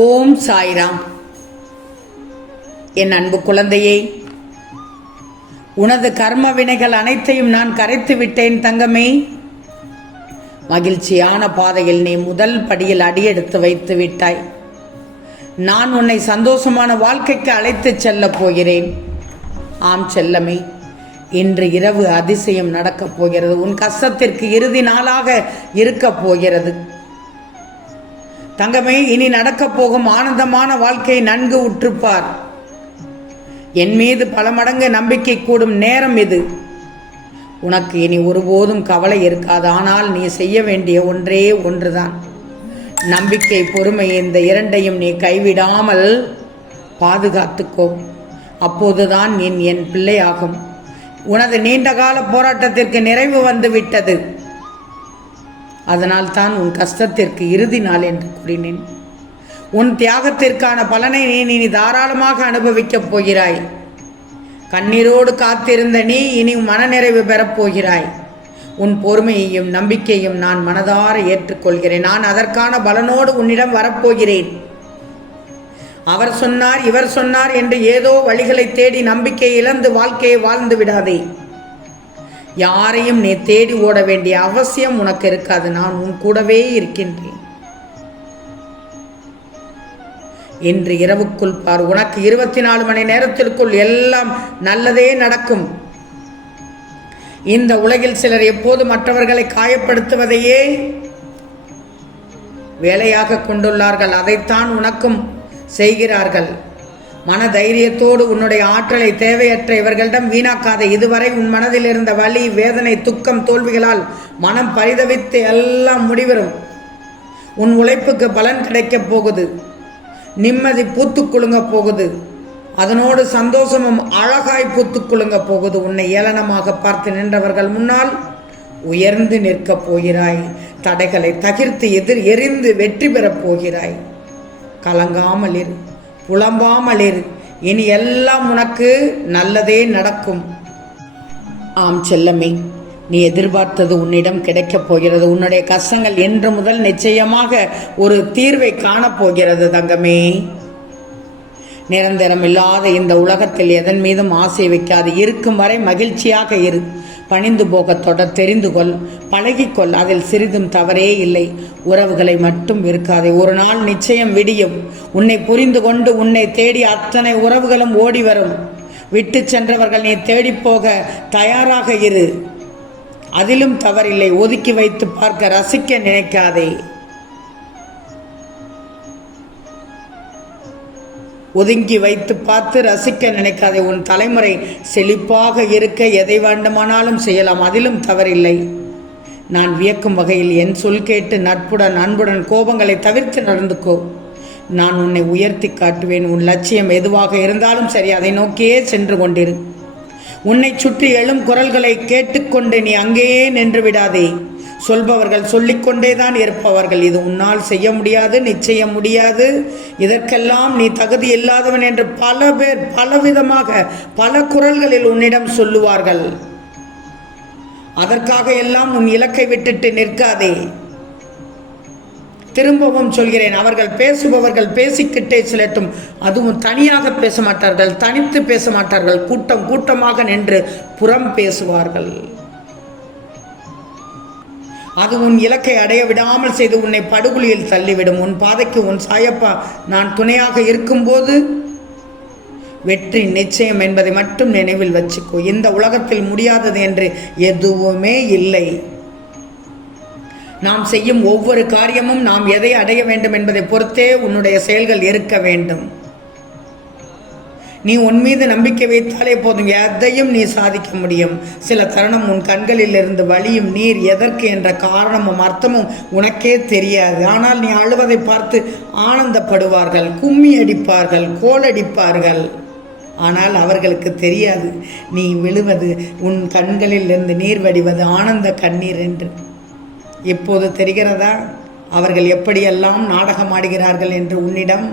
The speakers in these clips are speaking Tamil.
ஓம் சாய்ராம். என் அன்பு குழந்தையே, உனது கர்ம வினைகள் அனைத்தையும் நான் கரைத்து விட்டேன் தங்கமே. மகிழ்ச்சியான பாதையில் நீ முதல் படியில் அடியெடுத்து வைத்து விட்டாய். நான் உன்னை சந்தோஷமான வாழ்க்கைக்கு அழைத்துச் செல்லப் போகிறேன். ஆம் செல்லமே, இன்று இரவு அதிசயம் நடக்கப் போகிறது. உன் கஷ்டத்திற்கு இறுதி நாளாக இருக்கப் போகிறது தங்கமே. இனி நடக்கப் போகும் ஆனந்தமான வாழ்க்கையை நன்கு உற்றுப்பார். என் மீது பல மடங்கு நம்பிக்கை கூடும் நேரம் இது. உனக்கு இனி ஒருபோதும் கவலை இருக்காது. ஆனால் நீ செய்ய வேண்டிய ஒன்றே ஒன்றுதான். நம்பிக்கை, பொறுமை, இந்த இரண்டையும் நீ கைவிடாமல் பாதுகாத்துக்கோ. அப்போதுதான் நீ என் பிள்ளையாகும். உனது நீண்டகால போராட்டத்திற்கு நிறைவு வந்து விட்டது. அதனால் தான் உன் கஷ்டத்திற்கு இறுதி நாள் என்று கூறினேன். உன் தியாகத்திற்கான பலனை நீ தாராளமாக அனுபவிக்கப் போகிறாய். கண்ணீரோடு காத்திருந்த நீ இனி மனநிறைவு பெறப் போகிறாய். உன் பொறுமையையும் நம்பிக்கையும் நான் மனதார ஏற்றுக்கொள்கிறேன். நான் அதற்கான பலனோடு உன்னிடம் வரப்போகிறேன். அவர் சொன்னார், இவர் சொன்னார் என்று ஏதோ வழிகளை தேடி நம்பிக்கை இழந்து வாழ்க்கையை வாழ்ந்து விடாதே. யாரையும் நீ தேடி ஓட வேண்டிய அவசியம் உனக்கு இருக்காது. நான் உன் கூடவே இருக்கின்றேன். இன்று இரவுக்குள் பார், உனக்கு 24 மணி நேரத்திற்குள் எல்லாம் நல்லதே நடக்கும். இந்த உலகில் சிலர் எப்போது மற்றவர்களை காயப்படுத்துவதையே வேலையாக கொண்டுள்ளார்கள். அதைத்தான் உனக்கும் செய்கிறார்கள். மன தைரியத்தோடு உன்னுடைய ஆற்றலை தேவையற்ற இவர்களிடம் வீணாக்காத. இதுவரை உன் மனதில் இருந்த வலி, வேதனை, துக்கம், தோல்விகளால் மனம் பரிதவித்து எல்லாம் முடிவரும். உன் உழைப்புக்கு பலன் கிடைக்கப் போகுது. நிம்மதி பூத்து குலுங்க போகுது. அதனோடு சந்தோஷமும் அழகாய் பூத்து குலுங்க போகுது. உன்னை ஏளனமாக பார்த்து நின்றவர்கள் முன்னால் உயர்ந்து நிற்கப் போகிறாய். தடைகளை தகிர்த்து எரிந்து வெற்றி பெறப் போகிறாய். கலங்காமல் இரு, புலம்பாமல் இரு. இனி எல்லாம் உனக்கு நல்லதே நடக்கும். ஆம் செல்லமே, நீ எதிர்பார்த்தது உன்னிடம் கிடைக்கப் போகிறது. உன்னுடைய கஷ்டங்கள் என்று முதல் நிச்சயமாக ஒரு தீர்வை காணப்போகிறது தங்கமே. நிரந்தரம் இல்லாத இந்த உலகத்தில் எதன் மீதும் ஆசை வைக்காது. இருக்கும் வரை மகிழ்ச்சியாக இரு. பணிந்து போக தெரிந்து கொள், பழகிக்கொள். அதில் சிறிதும் தவறே இல்லை. உறவுகளை மட்டும் இருக்காதே. ஒரு நாள் நிச்சயம் விடியும். உன்னை புரிந்து கொண்டு உன்னை தேடி அத்தனை உறவுகளும் ஓடி வரும். விட்டு சென்றவர்கள் நீ தேடி போக தயாராக இரு. அதிலும் தவறில்லை. ஒதுக்கி வைத்து பார்க்க, ரசிக்க நினைக்காதே. ஒதுங்கி வைத்து பார்த்து ரசிக்க நினைக்காதே. உன் தலைமுறை செழிப்பாக இருக்க எதை வேண்டுமானாலும் செய்யலாம். அதிலும் தவறில்லை. நான் வியக்கும் வகையில் என் சொல் கேட்டு நட்புடன், அன்புடன், கோபங்களை தவிர்த்து நடந்துக்கோ. நான் உன்னை உயர்த்தி காட்டுவேன். உன் லட்சியம் எதுவாக இருந்தாலும் சரி, அதை நோக்கியே சென்று கொண்டிரு. உன்னை சுற்றி எழும் குரல்களை கேட்டுக்கொண்டு நீ அங்கேயே நின்று விடாதே. சொல்பவர்கள் சொல்லிக்கொண்டேதான் இருப்பவர்கள். இது உன்னால் செய்ய முடியாது, நிச்சயம் முடியாது, இதற்கெல்லாம் நீ தகுதி இல்லாதவன் என்று பல பேர் பலவிதமாக பல குரல்களில் உன்னிடம் சொல்லுவார்கள். அதற்காக எல்லாம் உன் இலக்கை விட்டுட்டு நிற்காதே. திரும்பவும் சொல்கிறேன், அவர்கள் பேசுபவர்கள் பேசிக்கிட்டே செல்லட்டும். அதுவும் தனியாக பேச மாட்டார்கள், தனித்து பேச மாட்டார்கள். கூட்டம் கூட்டமாக நின்று புறம் பேசுவார்கள். அது உன் இலக்கை அடைய விடாமல் செய்து உன்னை படுகொலியில் தள்ளிவிடும். உன் பாதைக்கு உன் சாயப்பா நான் துணையாக இருக்கும்போது வெற்றி நிச்சயம் என்பதை மட்டும் நினைவில் வச்சுக்கோ. இந்த உலகத்தில் முடியாதது என்று எதுவுமே இல்லை. நாம் செய்யும் ஒவ்வொரு காரியமும் நாம் எதை அடைய வேண்டும் என்பதை பொறுத்தே உன்னுடைய செயல்கள் இருக்க வேண்டும். நீ உன் மீது நம்பிக்கை வைத்தாலே போதும், எதையும் நீ சாதிக்க முடியும். சில தருணம் உன் கண்களில் இருந்து வழியும் நீர் எதற்கு என்ற காரணமும் அர்த்தமும் உனக்கே தெரியாது. ஆனால் நீ அழுவதை பார்த்து ஆனந்தப்படுவார்கள், கும்மி அடிப்பார்கள், கோலடிப்பார்கள். ஆனால் அவர்களுக்கு தெரியாது நீ விழுவது, உன் கண்களில் இருந்து நீர் வடிவது ஆனந்த கண்ணீர் என்று. இப்போது தெரிகிறதா அவர்கள் எப்படியெல்லாம் நாடகமாடுகிறார்கள் என்று உன்னிடம்?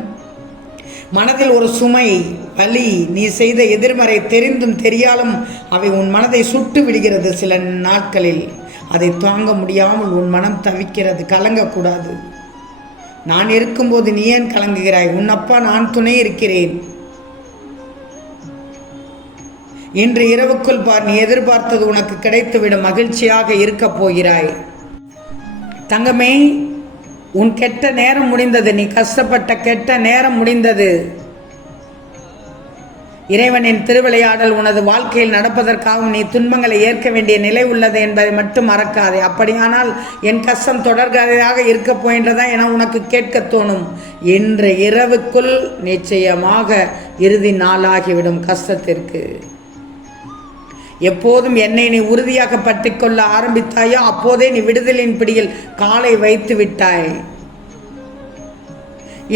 மனதில் ஒரு சுமை, வலி, நீ செய்த எதிர்மறை தெரிந்தும் தெரியாலும் அவை உன் மனதை சுட்டு விடுகிறது. சில நாட்களில் அதை தாங்க முடியாமல் உன் மனம் தவிக்கிறது. கலங்கக்கூடாது. நான் இருக்கும்போது நீ ஏன் கலங்குகிறாய்? உன் அப்பா நான் துணை இருக்கிறேன். இன்று இரவுக்குள் பார், நீ எதிர்பார்த்தது உனக்கு கிடைத்துவிடும். மகிழ்ச்சியாக இருக்கப் போகிறாய். தங்கமே, உன் கெட்ட நேரம் முடிந்தது. நீ கஷ்டப்பட்ட கெட்ட நேரம் முடிந்தது. இறைவனின் திருவிளையாடல் உனது வாழ்க்கையில் நடப்பதற்காகவும் நீ துன்பங்களை ஏற்க வேண்டிய நிலை உள்ளது என்பதை மட்டும் மறக்காதே. அப்படியானால் என் கஷ்டம் தொடர்கதையாக இருக்கப் போகின்றதா என உனக்கு கேட்க தோணும். இன்று இரவுக்குள் நிச்சயமாக இறுதி நாளாகிவிடும் கஷ்டத்திற்கு. எப்போதும் என்னை நீ உறுதியாக பற்றி கொள்ள ஆரம்பித்தாயோ அப்போதே நீ விடுதலின் பிடியில் காலை வைத்து விட்டாய்.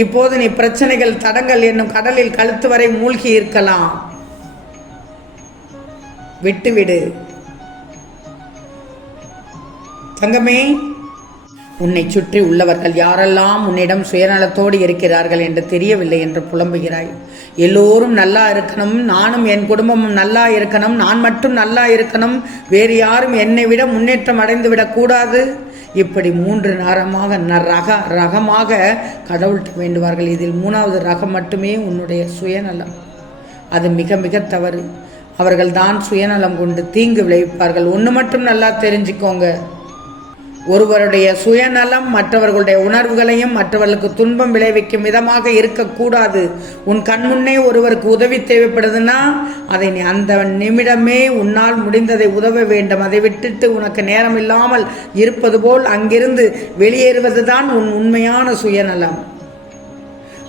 இப்போது நீ பிரச்சனைகள் தடங்கள் என்னும் கடலில் கழுத்து வரை மூழ்கி இருக்கலாம். விட்டுவிடு தங்கமே. உன்னை சுற்றி உள்ளவர்கள் யாரெல்லாம் உன்னிடம் சுயநலத்தோடு இருக்கிறார்கள் என்று தெரியவில்லை என்று புலம்புகிறாய். எல்லோரும் நல்லா இருக்கணும், நானும் என் குடும்பமும் நல்லா இருக்கணும், நான் மட்டும் நல்லா இருக்கணும், வேறு யாரும் என்னை விட முன்னேற்றம் அடைந்து விடக்கூடாது. இப்படி 3 ரகமாக கடவுள்கிட்ட வேண்டுவார்கள். இதில் 3வது ரகம் மட்டுமே உன்னுடைய சுயநலம். அது மிக மிக தவறு. அவர்கள் தான் சுயநலம் கொண்டு தீங்கு விளைவிப்பார்கள். ஒன்று மட்டும் நல்லா தெரிஞ்சுக்கோங்க, ஒருவருடைய சுயநலம் மற்றவர்களுடைய உணர்வுகளையும் மற்றவர்களுக்கு துன்பம் விளைவிக்கும் விதமாக இருக்கக்கூடாது. உன் கண்முன்னே ஒருவருக்கு உதவி தேவைப்படுதுன்னா அதை நீ அந்த நிமிடமே உன்னால் முடிந்ததை உதவ வேண்டும். அதை விட்டுட்டு உனக்கு நேரம் இல்லாமல் இருப்பது போல் அங்கிருந்து வெளியேறுவதுதான் உன் உண்மையான சுயநலம்.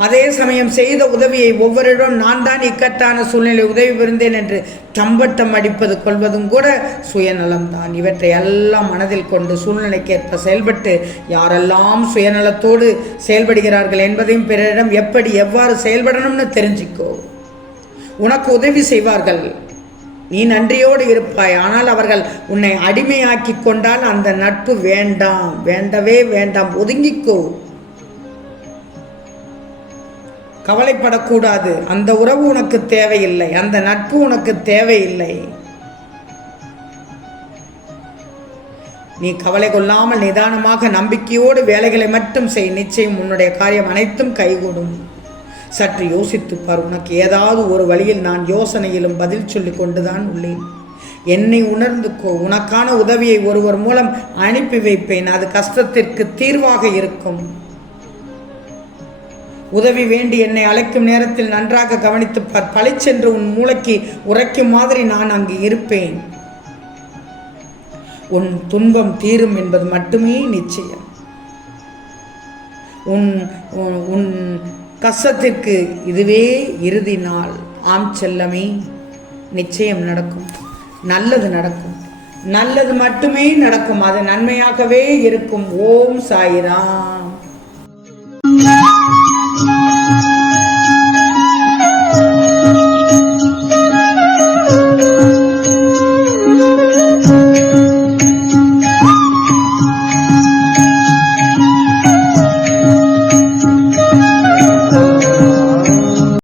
அதே சமயம் செய்த உதவியை ஒவ்வொருவரும் நான் தான் இக்கட்டான சூழ்நிலை உதவி புரிந்தேன் என்று தம்பட்டம் அடிப்பது கொள்வதும் கூட சுயநலம்தான். இவற்றை எல்லாம் மனதில் கொண்டு சூழ்நிலைக்கேற்ப செயல்பட்டு யாரெல்லாம் சுயநலத்தோடு செயல்படுகிறார்கள் என்பதையும் பிறரிடம் எப்படி எவ்வாறு செயல்படணும்னு தெரிஞ்சுக்கோ. உனக்கு உதவி செய்வார்கள், நீ நன்றியோடு இருப்பாய். ஆனால் அவர்கள் உன்னை அடிமையாக்கி கொண்டால் அந்த நட்பு வேண்டாம், வேண்டவே வேண்டாம், ஒதுங்கிக்கோ. கவலைப்படக்கூடாது. அந்த உறவு உனக்கு தேவையில்லை, அந்த நட்பு உனக்கு தேவையில்லை. நீ கவலை கொள்ளாமல் நிதானமாக நம்பிக்கையோடு வேலைகளை மட்டும் செய். நிச்சயம் உன்னுடைய காரியம் அனைத்தும் கைகூடும். சற்று யோசித்துப்பார். உனக்கு ஏதாவது ஒரு வழியில் நான் யோசனையிலும் பதில் சொல்லி கொண்டுதான் உள்ளேன். என்னை உணர்ந்துக்கோ. உனக்கான உதவியை ஒருவர் மூலம் அனுப்பி வைப்பேன். அது கஷ்டத்திற்கு தீர்வாக இருக்கும். உதவி வேண்டி என்னை அழைக்கும் நேரத்தில் நன்றாக கவனித்துப்பார். பளிச்சென்று உன் மூளைக்கு உரைக்கும் மாதிரி நான் அங்கு இருப்பேன். உன் துன்பம் தீரும் என்பது மட்டுமே நிச்சயம். உன் கஷ்டத்திற்கு இதுவே இறுதி நாள். ஆம் செல்லமே, நிச்சயம் நடக்கும். நல்லது நடக்கும். நல்லது மட்டுமே நடக்கும். அது நன்மையாகவே இருக்கும். ஓம் சாய்ராம்.